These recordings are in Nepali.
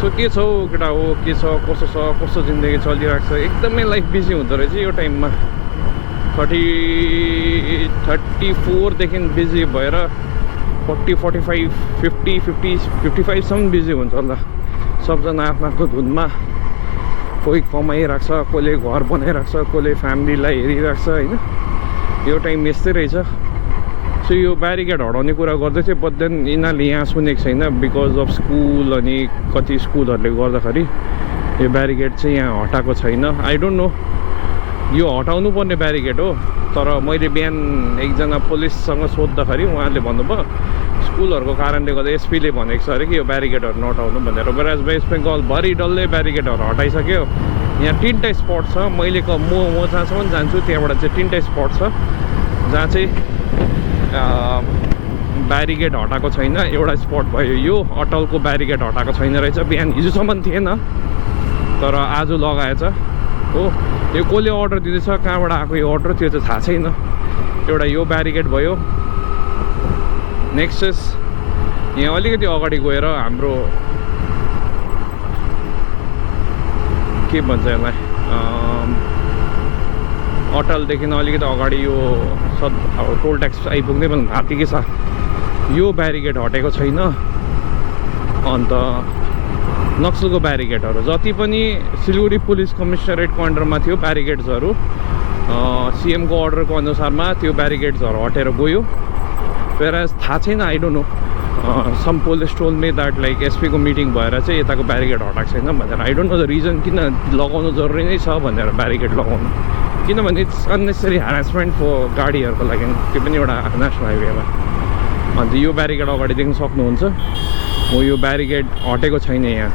सो के छौ केटा हो, के छ कस्तो जिन्दगी चलिरहेको छ? एकदमै लाइफ बिजी हुँदो रहेछ यो टाइममा। 34देखि बिजी भएर 40, 45, 50, 55सम्म बिजी हुन्छ होला। सबजना आफ्नो आफ्नो धुनमा, कोही कमाइरहेको छ, कसले घर बनाइरहेको छ, कसले फ्यामिलीलाई हेरिरहेको छ होइन। यो टाइम यस्तै रहेछ। सो यो ब्यारिकेड हटाउने कुरा गर्दै थियो, बट देन यिनीहरूले यहाँ सुनेको छैन बिकज अफ स्कुल अनि कति स्कुलहरूले गर्दाखेरि यो ब्यारिकेड चाहिँ यहाँ हटाएको छैन। आई डोन्ट नो, यो हटाउनु पर्ने ब्यारिकेड हो, तर मैले बिहान एकजना पुलिससँग सोद्धाखेरि उहाँले भन्नुभयो स्कुलहरूको कारणले गर्दा एसपीले भनेको छ अरे कि यो ब्यारिकेडहरू नहटाउनु भनेर। वेस्ट बेङ्गलभरि डल्लै ब्यारिकेडहरू हटाइसक्यो। यहाँ 3टा स्पट छ, मैले म जहाँसम्म जान्छु त्यहाँबाट चाहिँ 3टा स्पट छ जहाँ चाहिँ ब्यारिकेड हटाएको छैन। एउटा स्पट भयो यो अटलको ब्यारिकेड हटाएको छैन रहेछ, बिहान हिजोसम्म थिएन तर आज लगाएछ हो। यो कसले अर्डर दिँदैछ, कहाँबाट आएको यो अर्डर त्यो चाहिँ थाहा छैन। एउटा यो ब्यारिकेड भयो। नेक्स्ट यहाँ अलिकति अगाडि गएर हाम्रो के भन्छ यसलाई, अटलदेखि अलिकति अगाडि यो अब टोल ट्याक्स आइपुग्ने पनि हात्तिकै छ। यो ब्यारिकेड हटेको छैन। अन्त नक्सलको ब्यारिकेडहरू जति पनि सिलगढी पुलिस कमिसनरेटको अन्डरमा थियो ब्यारिकेड्सहरू, सिएमको अर्डरको अनुसारमा त्यो ब्यारिकेड्सहरू हटेर गयो। वेयरएज थाहा छैन, I don't know, some police told me that like एसपीको मिटिङ भएर चाहिँ यताको ब्यारिकेड हटाएको छैन भनेर। I don't know the reason, किन लगाउनु जरुरी नै छ भनेर ब्यारिकेड लगाउनु, किनभने इट्स अननेसेसरी ह्यारासमेन्ट फर गाडीहरूको लागि, त्यो पनि एउटा नेसनल हाइवेमा। अन्त यो ब्यारिकेड अगाडि देख्न सक्नुहुन्छ, म यो ब्यारिकेड हटेको छैन। यहाँ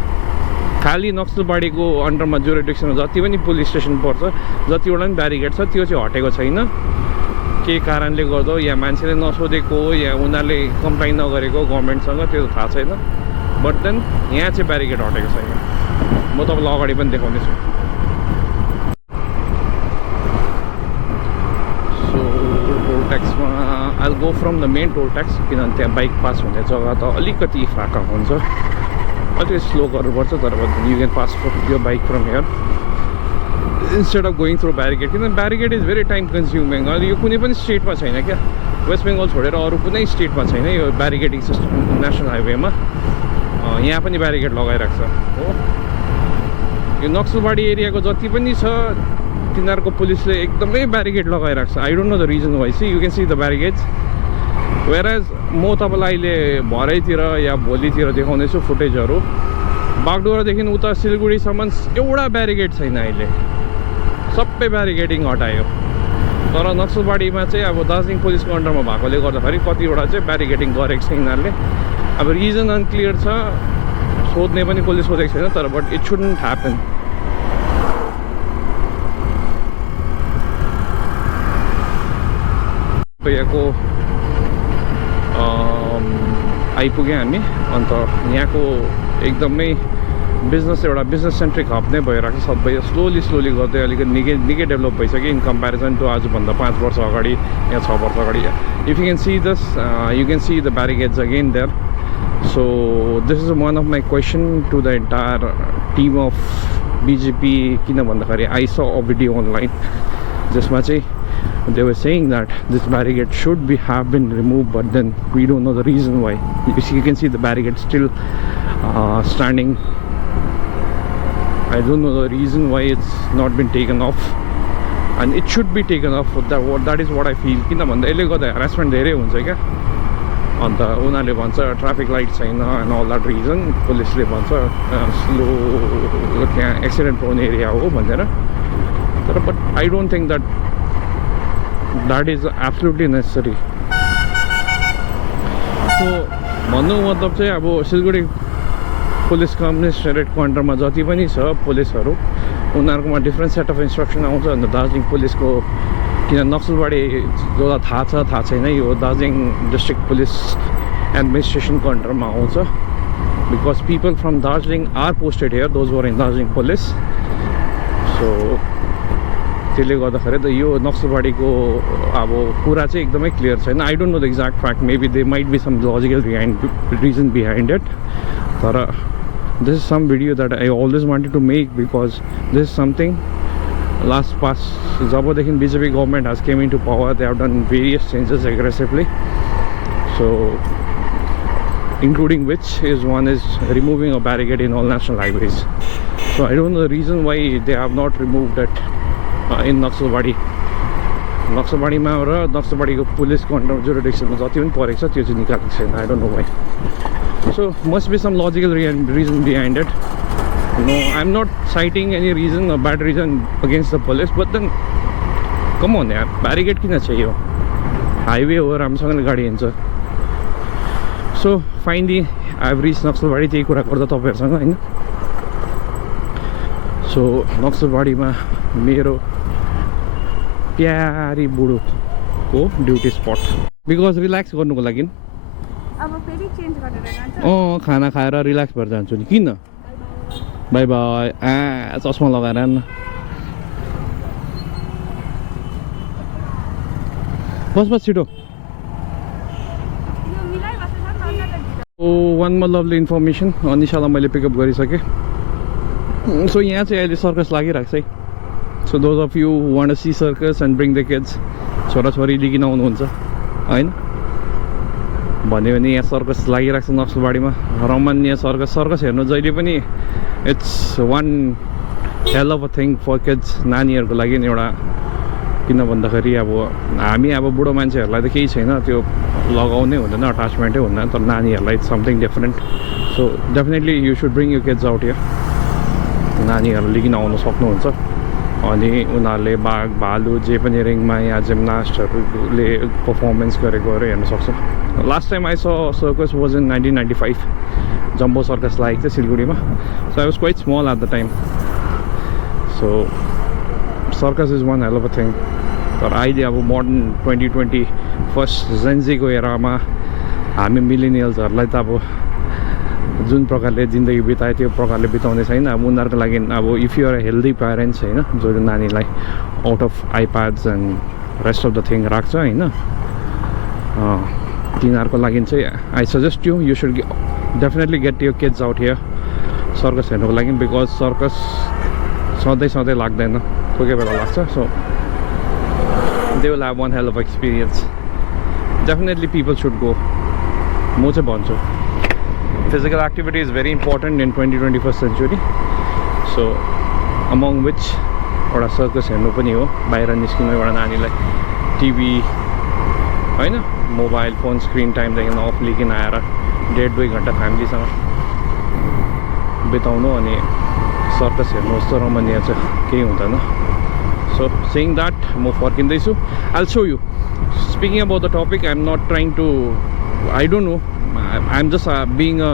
खालि नक्सलबाडीको अन्डरमा जुरिडिक्सनमा जति पनि पुलिस स्टेसन पर्छ, जतिवटा पनि ब्यारिकेड छ त्यो चाहिँ हटेको छैन। के कारणले गर्दा या मान्छेले नसोधेको या उनीहरूले कम्प्लेन नगरेको गभर्मेन्टसँग त्यो थाहा छैन, बट देन यहाँ चाहिँ ब्यारिकेड हटेको छैन। म तपाईँलाई अगाडि पनि देखाउनेछु। सो टोल ट्याक्समा I go from the main toll tax, किनभने त्यहाँ बाइक पास हुने जग्गा त अलिकति फाका हुन्छ, अलिकति स्लो गर्नुपर्छ, तर यु क्यान पास यो bike from here instead of going through barricade. किनभने barricade is very time consuming. अहिले यो कुनै पनि स्टेटमा छैन क्या, वेस्ट बेङ्गल छोडेर अरू कुनै स्टेटमा छैन यो ब्यारिकेडिङ सिस्टम नेसनल हाइवेमा। यहाँ पनि ब्यारिकेड लगाइरहेको छ हो। यो नक्सलबाडी एरियाको जति पनि छ तिनीहरूको पुलिसले एकदमै ब्यारिकेड लगाइरहेको छ। I don't know the reason why. See you can see the barricades. Whereas म तपाईँलाई अहिले भरेतिर या भोलितिर देखाउनेछु फुटेजहरू। बागडोग्रादेखि उता सिलगढीसम्म एउटा ब्यारिकेड छैन अहिले, सबै ब्यारिकेडिङ हटायो। तर नक्सलबाडीमा चाहिँ अब दार्जिलिङ पुलिसको अन्डरमा भएकोले गर्दाखेरि कतिवटा चाहिँ ब्यारिकेडिङ गरेको छ यिनीहरूले। अब रिजन अनक्लियर छ, सोध्ने पनि कसले सोधेको छैन, तर बट इट सुडन्ट ह्यापन। यहाँको आइपुग्यौँ हामी। अन्त यहाँको एकदमै एउटा बिजनेस सेन्ट्रिक हब नै भइरहेको छ। सबै स्लोली गर्दै अलिकति निकै डेभलप भइसक्यो इन कम्पेरिजन टु आजभन्दा 5 वर्ष अगाडि या 6 वर्ष अगाडि। If you can see this, you can see the barricades again there. So this is one of my question to the entire team of BJP, किन भन्दाखेरि आई स अ भिडियो अनलाइन जसमा चाहिँ they were saying that this barricade should have been removed, but then we don't know the reason why. You can see the barricade still standing. I don't know the reason why it's not been taken off, and it should be taken off. That is what I feel. किन भन्दा यसले गर्दा harassment धेरै हुन्छ क्या। अन्त उनीहरूले भन्छ ट्राफिक लाइट छैन एन्ड अल द्याट रिजन। पुलिसले भन्छ स्लो त्यहाँ एक्सिडेन्ट प्रोन एरिया हो भनेर। तर but I don't think that is absolutely necessary. So भन्नु मतलब चाहिँ अब सिलगढी पुलिस कमिसनरेटको अन्डरमा जति पनि छ पुलिसहरू, उनीहरूकोमा डिफ्रेन्ट सेट अफ इन्स्ट्रक्सन आउँछ। अन्त दार्जिलिङ पुलिसको किन नक्सलबाडी जसलाई थाहा छ थाहा छैन, यो दार्जिलिङ डिस्ट्रिक्ट पुलिस एडमिनिस्ट्रेसनको अन्डरमा आउँछ। Because people from Darjeeling are posted here, those were in Darjeeling police. So त्यसले गर्दाखेरि त यो नक्सलबाडीको अब कुरा चाहिँ एकदमै क्लियर छैन। I don't know the exact fact, maybe they might be some logical reason behind it. तर this is some video that I always wanted to make, because this is something last past जबदेखि BJP government has came into power, they have done various changes aggressively. So including which is one is removing a barricade in all national highways. So I don't know the reason why they have not removed it in Naxalbari. नक्सलबाडीमा र नक्सलबाडीको पुलिसको अन्डर जुरिडिक्सनमा जति पनि परेको छ त्यो चाहिँ निकालेको छैन. I don't know why. So must be some logical reason behind it. No, I'm not citing any reason or bad reason against the police, but then come on यार, बैरिकेड किन चाहियो? हाईवे हो, राम्रोसँगले गाडी हिँड्छ. So finally I've reached Naxalbari. त्यही कुरा गर्दा तपाईहरुसँग हैन. So नक्सलबाडीमा मेरो प्यारी बुढोको ड्युटी स्पट, बिकज रिल्याक्स गर्नुको लागि. अब फेरि चेन्ज गरेर जान्छ. खाना खाएर रिल्याक्स भएर जान्छु नि. किन? Bye bye. चस्मा लगाएर आउनु. बस बस छिटो. One more lovely information. अनिशालाई मैले पिकअप गरिसकेँ. सो यहाँ चाहिँ अहिले सर्कस लागिरहेको छ है. So those of you who want to see circus and bring the kids, छोराछोरी लिकिन आउनुहुन्छ हैन भन्यो भने यहाँ सर्कस लागिरहेको छ नक्सलबाडीमा. रमणीय सर्कस हेर्नु जहिले पनि it's one hell of a thing for kids. नानीहरूको लागि एउटा, किन भन्दाखेरि अब हामी अब बुढो मान्छेहरूलाई त केही छैन, त्यो लगाउनै हुँदैन, अट्याचमेन्टै हुँदैन, तर नानीहरूलाई it's something different. So definitely you should bring you kids out here. नानीहरू लिकिन आउनु सक्नुहुन्छ. अनि उनीहरूले बाघ भालु जे पनि रिङमा यहाँ जिम्नास्टहरूले पर्फर्मेन्स गरेकोहरू हेर्न सक्छ. Last time I saw circus was in 1995. Jumbo Circus लागेको थियो सिलगढीमा. So I was quite small at the time. So circus is one hell of a thing. तर अहिले अब मोडर्न 2021 जेन्जीको एरामा हामी मिलेनियल्सहरूलाई त अब जुन प्रकारले जिन्दगी बिताए त्यो प्रकारले बिताउने छैन. अब उनीहरूको लागि अब if you are healthy parents होइन, जो नानीलाई out of iPads and rest of the thing राख्छ होइन, तिनीहरूको लागि चाहिँ I suggest you should definitely get your kids out here circus हेर्नुको लागि. बिकज सर्कस सधैँ लाग्दैन, कोही कोही बेला लाग्छ. So they will have one hell of experience. Definitely people should go. म चाहिँ भन्छु physical activity is very important in 2021st century. So among which एउटा सर्कस हेर्नु पनि हो. बाहिर निस्किनु एउटा नानीलाई टिभी होइन, मोबाइल फोन स्क्रिन टाइमदेखि अफ लिकिन आएर 1.5-2 घन्टा फ्यामिलीसँग बिताउनु अनि सर्कस हेर्नु जस्तो रमणीय चाहिँ केही हुँदैन. सो सेइङ द्याट म फर्किँदैछु. I'll show you. Speaking about the topic, I'm not trying to, I don't know, I'm just being a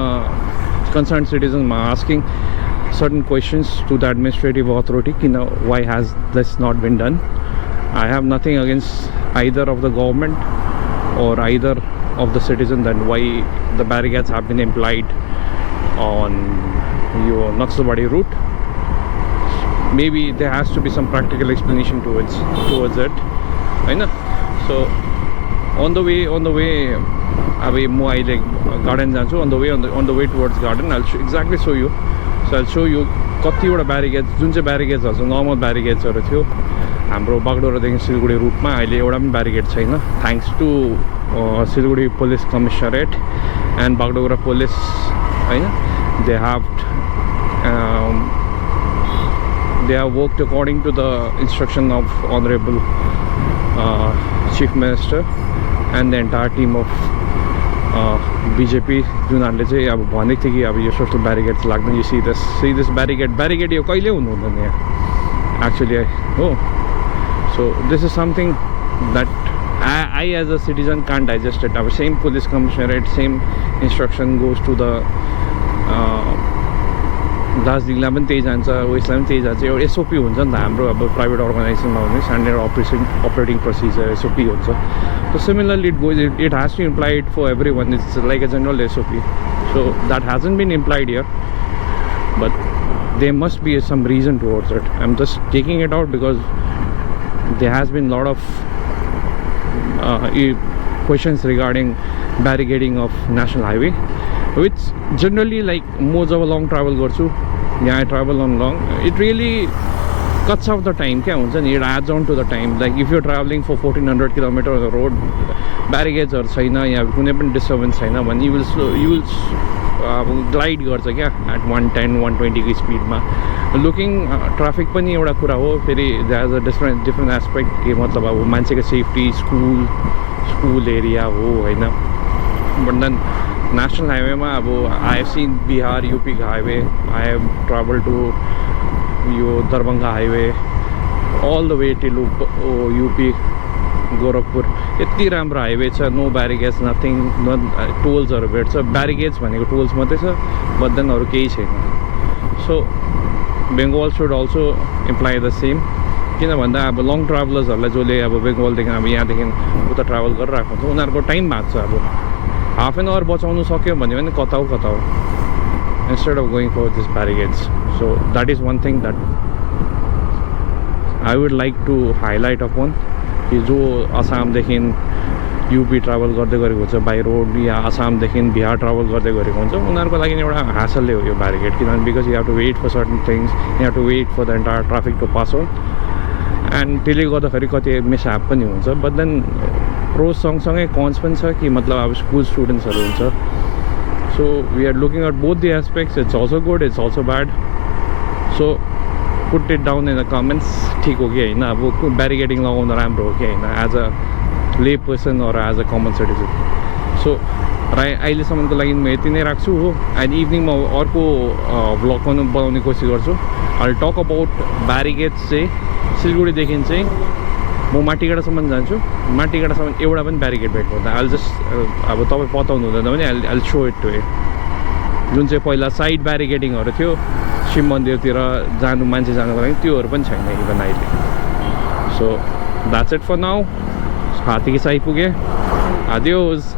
concerned citizen, asking certain questions to the administrative authority. Why has this not been done? I have nothing against either of the government or either of the citizen, that why the barricades have been implied on your Naxalbari route. Maybe there has to be some practical explanation towards it. So on the way अब म अहिले गार्डन जान्छु. on the way towards garden I'll exactly show you. So I'll show you कतिवटा ब्यारिकेड, जुन चाहिँ ब्यारिकेड्सहरू छ नर्मल ब्यारिकेड्सहरू थियो हाम्रो बागडोग्रादेखि सिलगढी रुटमा, अहिले एउटा पनि ब्यारिकेड छैन. Thanks to Siliguri police commissionerate and Bagdogra police होइन. They have worked according to the instruction of Honorable Chief Minister and the entire team of BJP, जुनीहरूले चाहिँ अब भनेको थियो कि अब यो सोसल ब्यारिकेड्स लाग्दैन. यु सी दिस ब्यारिकेड यो कहिले हुनु हुँदैन यहाँ एक्चुअली हो. So this is something that I as a citizen can't digest it. अब same police commissionerate, same instruction goes to the दार्जिलिङलाई पनि त्यही जान्छ, वेस्टलाई पनि त्यही जान्छ. एउटा एसओपी हुन्छ नि त हाम्रो अब प्राइभेट अर्गनाइजेसनमा भने स्ट्यान्डर्ड अपरेटिङ प्रोसिजर एसओपी हुन्छ. So similarly it has to imply it for everyone. It's like a general SOP. So that hasn't been implied here, but there must be some reason towards it. I'm just taking it out because there has been a lot of questions regarding barricading of national highway, which generally like म जब लङ ट्राभल गर्छु यहाँ travel on long it really cuts off the time क्या हुन्छ नि, it adds on to the time. Like if you're traveling for 1400 kilometers on the road, barricades हरू छैन या कुनै पनि डिस्टर्बेन्स छैन भने you will ग्लाइड गर्छ क्या at 110-120 को स्पिडमा. लुकिङ ट्राफिक पनि एउटा कुरा हो. फेरि there is a different aspect के मतलब अब मान्छेको सेफ्टी, स्कुल एरिया हो होइन. बट देन नेसनल हाइवेमा अब I have seen Bihar UP को highway, I have travel to यो Darbhanga highway all the way till UP Gorakhpur. यति राम्रो हाइवे छ, नो ब्यारिगेड्स नथिङ, टोल्सहरू भेट्छ. ब्यारिगेड्स भनेको टोल्स मात्रै छ, बट देन अरू केही छैन. So Bengal should also imply the same. किन भन्दा अब लङ ट्राभलर्सहरूलाई जसले अब बेङ्गलदेखि अब यहाँदेखि उता ट्राभल गरिरहेको हुन्छ उनीहरूको टाइम बाँच्छ. अब हाफ एन आवर बचाउनु सक्यो भने कता हो instead of going for this barricades. So that is one thing that I would like to highlight upon. कि जो आसामदेखि युपी ट्राभल गर्दै गरेको हुन्छ बाई रोड या आसामदेखि बिहार ट्राभल गर्दै गरेको हुन्छ उनीहरूको लागि एउटा ह्यासलले हो यो ब्यारिकेड. किनभने because you have to wait for certain things, you have to wait for the entire traffic to pass on, and त्यसले गर्दाखेरि कति मिसह्याप पनि हुन्छ. बट देन प्रोज सँगसँगै कन्स पनि छ कि मतलब अब स्कुल स्टुडेन्ट्सहरू हुन्छ. So we are looking at both the aspects. It's also good, it's also bad. So put it down in the comments. ठीक हो कि होइन, अब ब्यारिकेडिङ लगाउन राम्रो हो कि होइन as a lay person or as a common citizen. So अहिलेसम्मको लागि म यति नै राख्छु हो. एन्ड इभिनिङमा अर्को भ्लग बनाउने कोसिस गर्छु. आई टक अबाउट ब्यारिकेड्स चाहिँ सिलगढीदेखि चाहिँ म माटीगाडासम्म जान्छु. माटीगाडासम्म एउटा पनि ब्यारिकेड भेट्नु हुँदा आइल जस्ट अब तपाईँ पताउनु हुँदैन भने आइल शो इट टु इट. जुन चाहिँ पहिला साइड ब्यारिकेडिङहरू थियो शिव मन्दिरतिर मान्छे जानुको लागि त्योहरू पनि छैन इभन अहिले. So that's it for now. हात्ती आइपुगे. आदियोस.